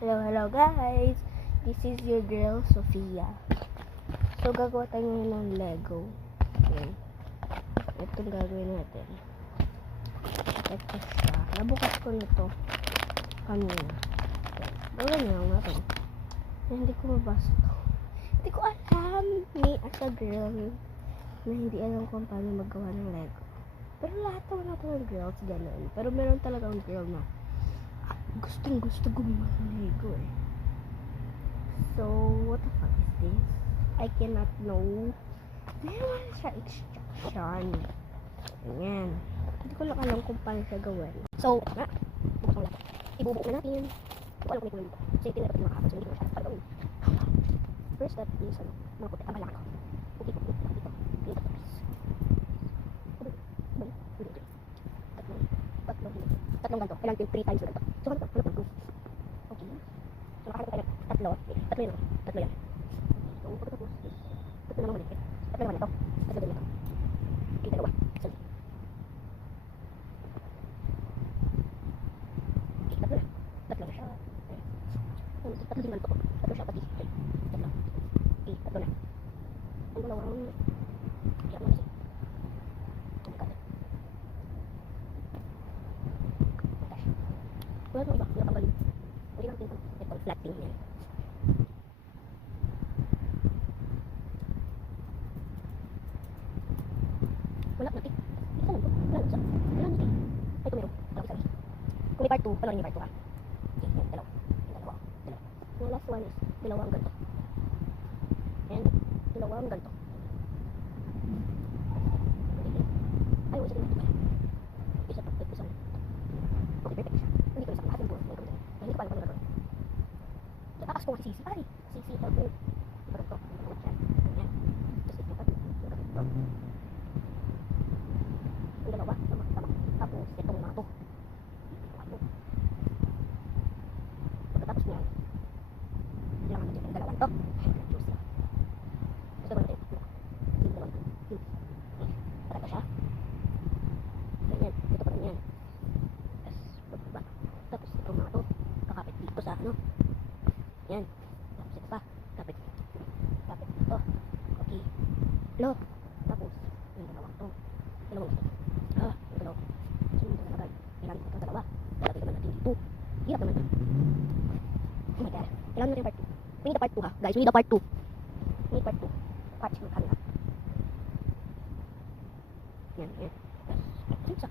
Hello guys! This is your girl, Sofia. So, gagawa tayo ngayon ng Lego. Ayan. Itong gagawin natin. Ito siya. Nabukas ko nito kanina. Gawin niyo lang natin. Hindi ko mabasa ito. Hindi ko alam. Me as a girl na hindi alam kung paano magawa ng Lego. Pero lahat naman ng girls ganoon. Pero meron talagang girl na gustong gusto gumawa ng Lego eh. So, what the fuck is this? I cannot know. Meron siya instruction. Ayan. Hindi ko lang alam kung paano siya gawin. So, ibubuo na natin. Hindi ko alam kung ito. Kasi ito na ito makakapag. So, hindi ko siya pagawin. First step is, mga puti. Ang balaka ko. Okay, dito. Dito. Tatlong ganito. Kailangan 3 times ganito. So, ganito. Okay. So, nakahanap tayo ng tatlo yun. Tatlo yan. So, pagkatapos, tatlo naman ulit. Tatlo naman ito. Tatlo din ito. Okay, dalawa. So, okay, tatlo na siya. Tatlo din ganito. Tatlo siya pati. Okay, tatlo. Okay, tatlo na. Ang dalawang, siya naman kasi. Wala nang iba, hindi ang galing. Hindi lang tingin ito, flat thing yan. Wala natin. Isa lang to. Wala natin. Ay, ito meron. Wala isa. Kung may part 2, panoorin niyo part 2 ha. Okay, yan, dalawa. Yung last one is dalawang ganito. And dalawang ganito. Ay, wala isa din. Isa pa, isa lang. Okay, perfect siya. Hindi ko isa lahat ng buwan. Hindi ko alam kung ano gagawin. So, taas ko si Sisi. Ay, Sisi, help me. Ibarot ko. Ayan. Tapos ito pa. Yung dalawa. Tama. Tapos, itong mga to. Pagkatapos niyan, kailangan natin yung dalawang to. Juicy. Gusto ko natin. Yung dalawang to. Patata siya. Ganyan. Ito pa rin yan. Tapos itong mga to, kakapit dito sa ano. Yan. Tapos ito pa, kapit ito. Okay. Lo. Tapos, yung dalawang to. Dalawang ito. Yung dalawa. So, yung dalawa. Kailangan ito dalawa. Lalagay naman natin dito. Hirap naman. Oh my god. Kailangan natin part 2. We need a part 2 ha. Guys, we need a part 2. We need part 2. Part 2 kanila. Yan. Sa.